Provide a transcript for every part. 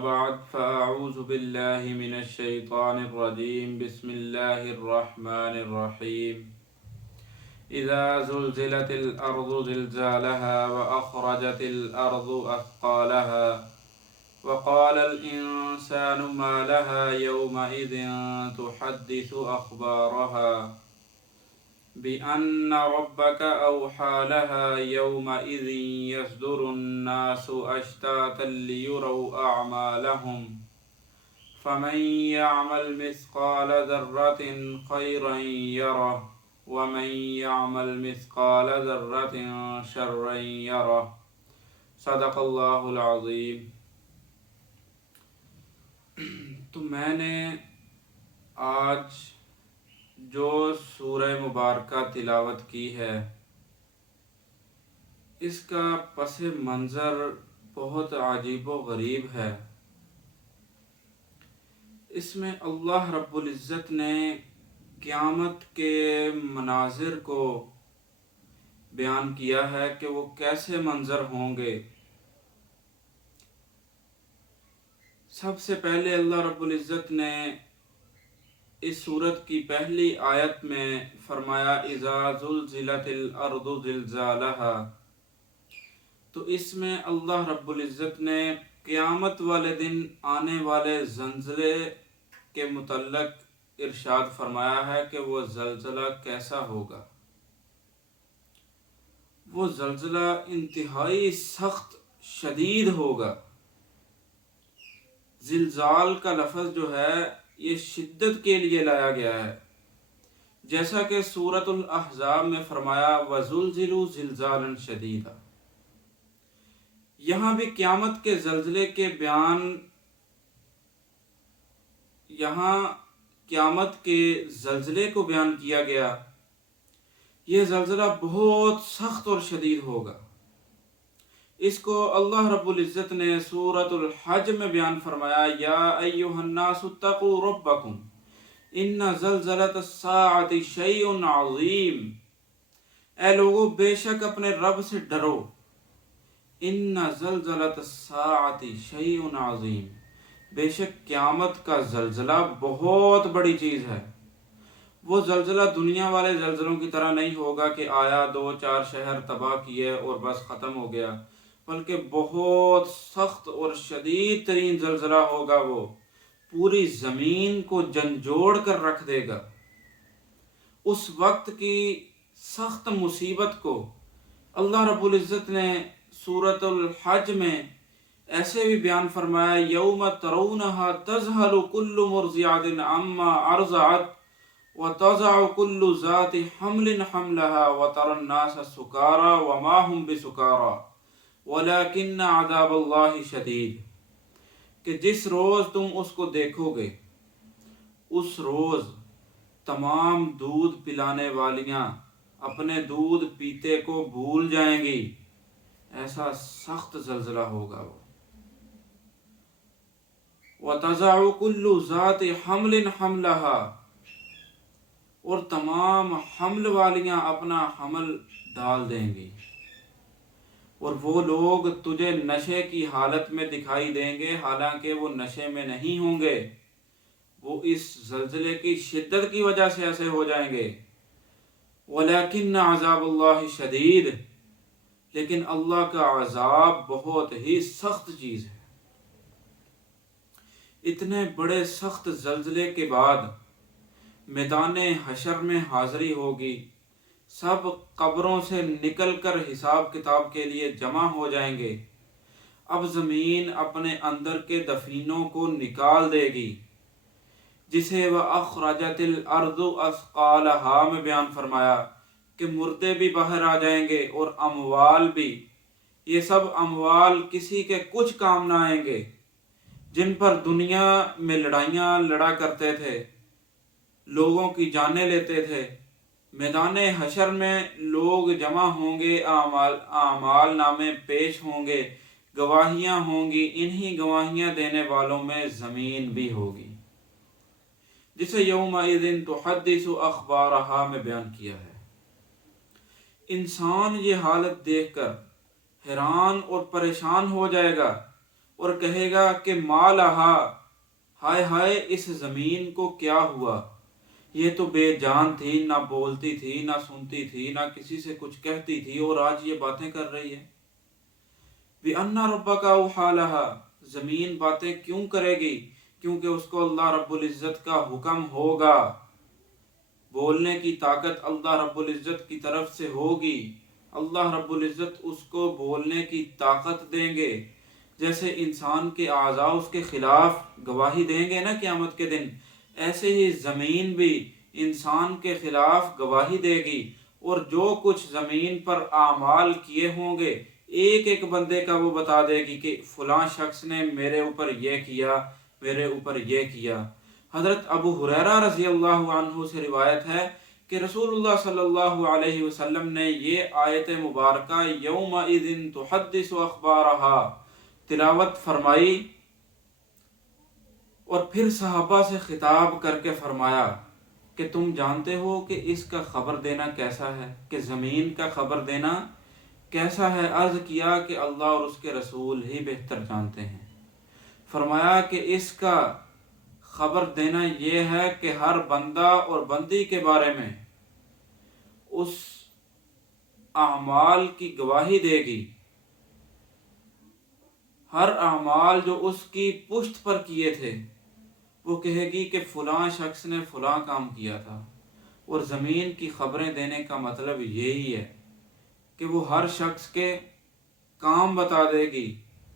بعد فأعوذ بالله من الشيطان الرجيم بسم الله الرحمن الرحيم إذا زلزلت الأرض زلزالها وأخرجت الأرض أثقالها وقال الإنسان ما لها يومئذ تحدث أخبارها بأن ربك أوحى لها يومئذ يصدر الناس أشتاتا ليروا أعمالهم فمن يعمل مثقال ذرة خيرا يره ومن يعمل مثقال ذرة شرا يره صدق اللہ العظیم۔ تو میں نے آج جو سورہ مبارکہ تلاوت کی ہے اس کا پس منظر بہت عجیب و غریب ہے۔ اس میں اللہ رب العزت نے قیامت کے مناظر کو بیان کیا ہے کہ وہ کیسے منظر ہوں گے۔ سب سے پہلے اللہ رب العزت نے اس سورت کی پہلی آیت میں فرمایا اذا زلزلت الارض زلزالها، تو اس میں اللہ رب العزت نے قیامت والے دن آنے والے زلزلے کے متعلق ارشاد فرمایا ہے کہ وہ زلزلہ کیسا ہوگا۔ وہ زلزلہ انتہائی سخت شدید ہوگا۔ زلزال کا لفظ جو ہے یہ شدت کے لیے لایا گیا ہے، جیسا کہ سورۃ الاحزاب میں فرمایا وَزُلْزِلُوا زِلْزَالًا شَدِيدًا۔ یہاں بھی قیامت کے زلزلے کے بیان، یہاں قیامت کے زلزلے کو بیان کیا گیا۔ یہ زلزلہ بہت سخت اور شدید ہوگا۔ اس کو اللہ رب العزت نے سورۃ الحج میں بیان فرمایا یا ایھا الناس اتقوا ربکم ان زلزلۃ الساعۃ شیء عظیم، اے لوگو بے شک اپنے رب سے ڈرو، ان زلزلۃ الساعۃ شیء عظیم، بے شک قیامت کا زلزلہ بہت بڑی چیز ہے۔ وہ زلزلہ دنیا والے زلزلوں کی طرح نہیں ہوگا کہ آیا 2-4 شہر تباہ کیے اور بس ختم ہو گیا، بلکہ بہت سخت اور شدید ترین زلزلہ ہوگا۔ وہ پوری زمین کو جھنجھوڑ کر رکھ دے گا۔ اس وقت کی سخت مصیبت کو اللہ رب العزت نے سورۃ الحج میں ایسے بھی بیان فرمایا یوم ترونہا تذہل کل مرضعۃ عما ارضعت وتضع کل ذات حمل حملها وترى الناس سکارى وما هم بسکارى ولیکن عذاب اللہ شدید، کہ جس روز تم اس کو دیکھو گے اس روز تمام دودھ پلانے والیاں اپنے دودھ پیتے کو بھول جائیں گی، ایسا سخت زلزلہ ہوگا وہ۔ وَتَضَعُ كُلُّ ذَاتِ حَمْلٍ حَمْلَهَا، اور تمام حمل والیاں اپنا حمل ڈال دیں گی، اور وہ لوگ تجھے نشے کی حالت میں دکھائی دیں گے حالانکہ وہ نشے میں نہیں ہوں گے، وہ اس زلزلے کی شدت کی وجہ سے ایسے ہو جائیں گے۔ وَلَكِنَّ عَذَابَ اللَّهِ شَدِيدٌ، لیکن اللہ کا عذاب بہت ہی سخت چیز ہے۔ اتنے بڑے سخت زلزلے کے بعد میدان حشر میں حاضری ہوگی، سب قبروں سے نکل کر حساب کتاب کے لیے جمع ہو جائیں گے۔ اب زمین اپنے اندر کے دفینوں کو نکال دے گی، جسے وَأَخْرَجَتِ الْأَرْضُ أَثْقَالَهَا میں بیان فرمایا کہ مردے بھی باہر آ جائیں گے اور اموال بھی۔ یہ سب اموال کسی کے کچھ کام نہ آئیں گے، جن پر دنیا میں لڑائیاں لڑا کرتے تھے، لوگوں کی جانیں لیتے تھے۔ میدان حشر میں لوگ جمع ہوں گے، اعمال نامے پیش ہوں گے، گواہیاں ہوں گی، انہی گواہیاں دینے والوں میں زمین بھی ہوگی، جسے یومئذ تحدث اخبارہا میں بیان کیا ہے۔ انسان یہ حالت دیکھ کر حیران اور پریشان ہو جائے گا اور کہے گا کہ ما لہا، ہائے ہائے اس زمین کو کیا ہوا، یہ تو بے جان تھی، نہ بولتی تھی، نہ سنتی تھی، نہ کسی سے کچھ کہتی تھی، اور آج یہ باتیں کر رہی ہے۔ بِأَنَّ رَبَّكَ أَوْحَىٰ لَهَا، زمین باتیں کیوں کرے گی؟ کیونکہ اس کو اللہ رب العزت کا حکم ہوگا، بولنے کی طاقت اللہ رب العزت کی طرف سے ہوگی، اللہ رب العزت اس کو بولنے کی طاقت دیں گے۔ جیسے انسان کے اعضاء اس کے خلاف گواہی دیں گے نا قیامت کے دن، ایسے ہی زمین بھی انسان کے خلاف گواہی دے گی، اور جو کچھ زمین پر اعمال کیے ہوں گے ایک ایک بندے کا وہ بتا دے گی کہ فلاں شخص نے میرے اوپر یہ کیا، میرے اوپر یہ کیا۔ حضرت ابو ہریرہ رضی اللہ عنہ سے روایت ہے کہ رسول اللہ صلی اللہ علیہ وسلم نے یہ آیت مبارکہ یومئذ تحدث اخبارہا تلاوت فرمائی، اور پھر صحابہ سے خطاب کر کے فرمایا کہ تم جانتے ہو کہ اس کا خبر دینا کیسا ہے، کہ زمین کا خبر دینا کیسا ہے؟ عرض کیا کہ اللہ اور اس کے رسول ہی بہتر جانتے ہیں۔ فرمایا کہ اس کا خبر دینا یہ ہے کہ ہر بندہ اور بندی کے بارے میں اس اعمال کی گواہی دے گی، ہر اعمال جو اس کی پشت پر کیے تھے وہ کہے گی کہ فلاں شخص نے فلاں کام کیا تھا۔ اور زمین کی خبریں دینے کا مطلب یہی ہے کہ وہ ہر شخص کے کام بتا دے گی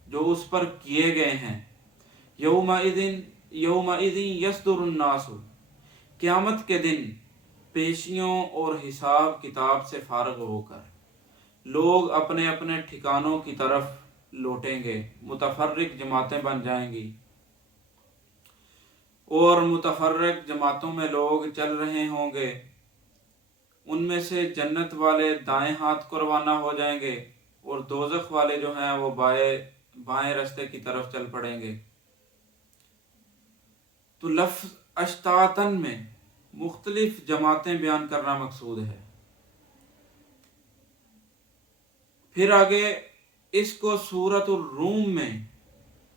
جو اس پر کیے گئے ہیں۔ یومئذ یصدر الناس، قیامت کے دن پیشیوں اور حساب کتاب سے فارغ ہو کر لوگ اپنے اپنے ٹھکانوں کی طرف لوٹیں گے، متفرق جماعتیں بن جائیں گی، اور متفرق جماعتوں میں لوگ چل رہے ہوں گے، ان میں سے جنت والے دائیں ہاتھ کو روانہ ہو جائیں گے، اور دوزخ والے جو ہیں وہ بائیں رستے کی طرف چل پڑیں گے۔ تو لفظ اشتاتن میں مختلف جماعتیں بیان کرنا مقصود ہے۔ پھر آگے اس کو سورۃ الروم میں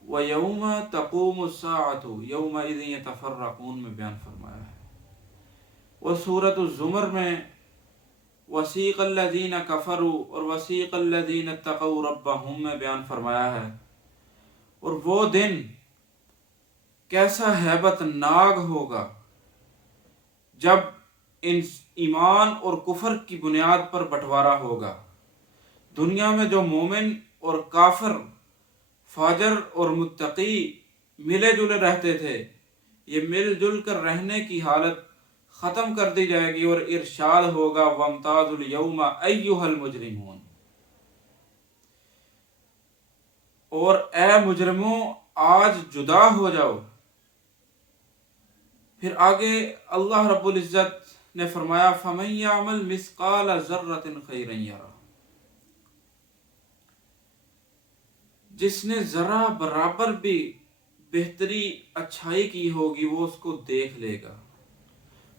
وَيَوْمَ تَقُومُ السَّاعَةُ يَوْمَئِذٍ يَتَفَرَّقُونَ میں بیان فرمایا ہے، اور سورۃ الزمر میں وَسِيقَ الَّذِينَ كَفَرُوا اور وَسِيقَ الَّذِينَ اتَّقَوْا رَبَّهُم میں بیان فرمایا ہے۔ اور وہ دن کیسا ہیبت ناک ہوگا جب ایمان اور کفر کی بنیاد پر بٹوارا ہوگا۔ دنیا میں جو مومن اور کافر، فاجر اور متقی ملے جلے رہتے تھے، یہ مل جل کر رہنے کی حالت ختم کر دی جائے گی، اور ارشاد ہوگا وَامْتَازُوا الْيَوْمَ أَيُّهَا الْمُجْرِمُونَ، اور اے مجرموں آج جدا ہو جاؤ۔ پھر آگے اللہ رب العزت نے فرمایا فَمَن يَعْمَلْ مِثْقَالَ ذَرَّةٍ خَيْرًا يَرَهُ، جس نے ذرہ برابر بھی بہتری اچھائی کی ہوگی وہ اس کو دیکھ لے گا،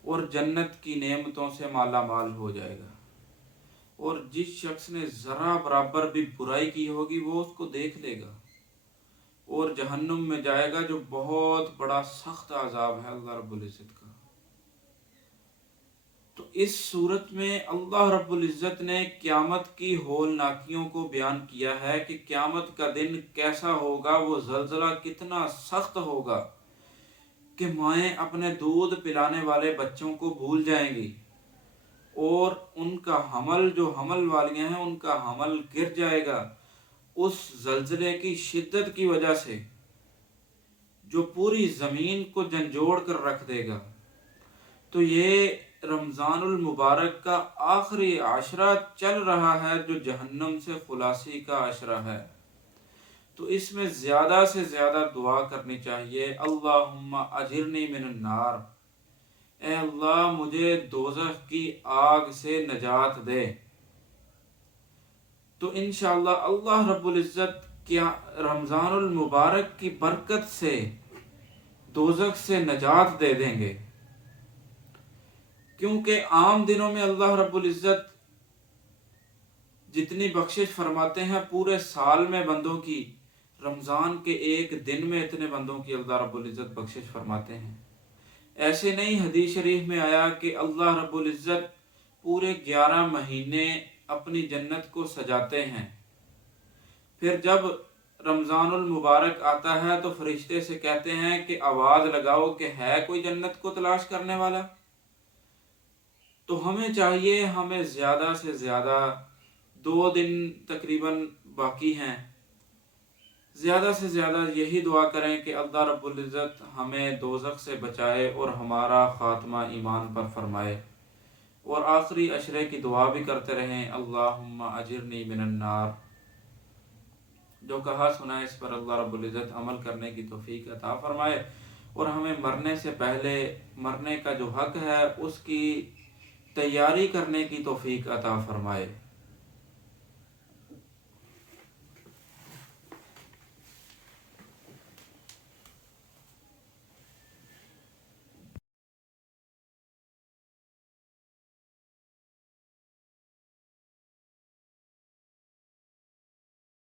اور جنت کی نعمتوں سے مالا مال ہو جائے گا۔ اور جس شخص نے ذرہ برابر بھی برائی کی ہوگی وہ اس کو دیکھ لے گا، اور جہنم میں جائے گا، جو بہت بڑا سخت عذاب ہے اللہ رب العزت کا۔ تو اس صورت میں اللہ رب العزت نے قیامت کی ہولناکیوں کو بیان کیا ہے کہ قیامت کا دن کیسا ہوگا، وہ زلزلہ کتنا سخت ہوگا کہ مائیں اپنے دودھ پلانے والے بچوں کو بھول جائیں گی، اور ان کا حمل، جو حمل والیاں ہیں ان کا حمل گر جائے گا اس زلزلے کی شدت کی وجہ سے، جو پوری زمین کو جھنجھوڑ کر رکھ دے گا۔ تو یہ رمضان المبارک کا آخری عشرہ چل رہا ہے جو جہنم سے خلاصی کا عشرہ ہے، تو اس میں زیادہ سے زیادہ دعا کرنی چاہیے، اللہم اجرنی من النار، اے اللہ مجھے دوزخ کی آگ سے نجات دے۔ تو انشاءاللہ اللہ رب العزت کیا رمضان المبارک کی برکت سے دوزخ سے نجات دے دیں گے، کیونکہ عام دنوں میں اللہ رب العزت جتنی بخشش فرماتے ہیں پورے سال میں بندوں کی، رمضان کے ایک دن میں اتنے بندوں کی اللہ رب العزت بخشش فرماتے ہیں۔ ایسے نہیں، حدیث شریف میں آیا کہ اللہ رب العزت پورے 11 مہینے اپنی جنت کو سجاتے ہیں، پھر جب رمضان المبارک آتا ہے تو فرشتے سے کہتے ہیں کہ آواز لگاؤ کہ ہے کوئی جنت کو تلاش کرنے والا۔ تو ہمیں چاہیے، ہمیں زیادہ سے زیادہ 2 دن تقریباً باقی ہیں، زیادہ سے زیادہ یہی دعا کریں کہ اللہ رب العزت ہمیں دوزخ سے بچائے اور ہمارا خاتمہ ایمان پر فرمائے، اور آخری عشرے کی دعا بھی کرتے رہیں، اللہم اجرنی من النار۔ جو کہا سنا اس پر اللہ رب العزت عمل کرنے کی توفیق عطا فرمائے، اور ہمیں مرنے سے پہلے مرنے کا جو حق ہے اس کی تیاری کرنے کی توفیق عطا فرمائے۔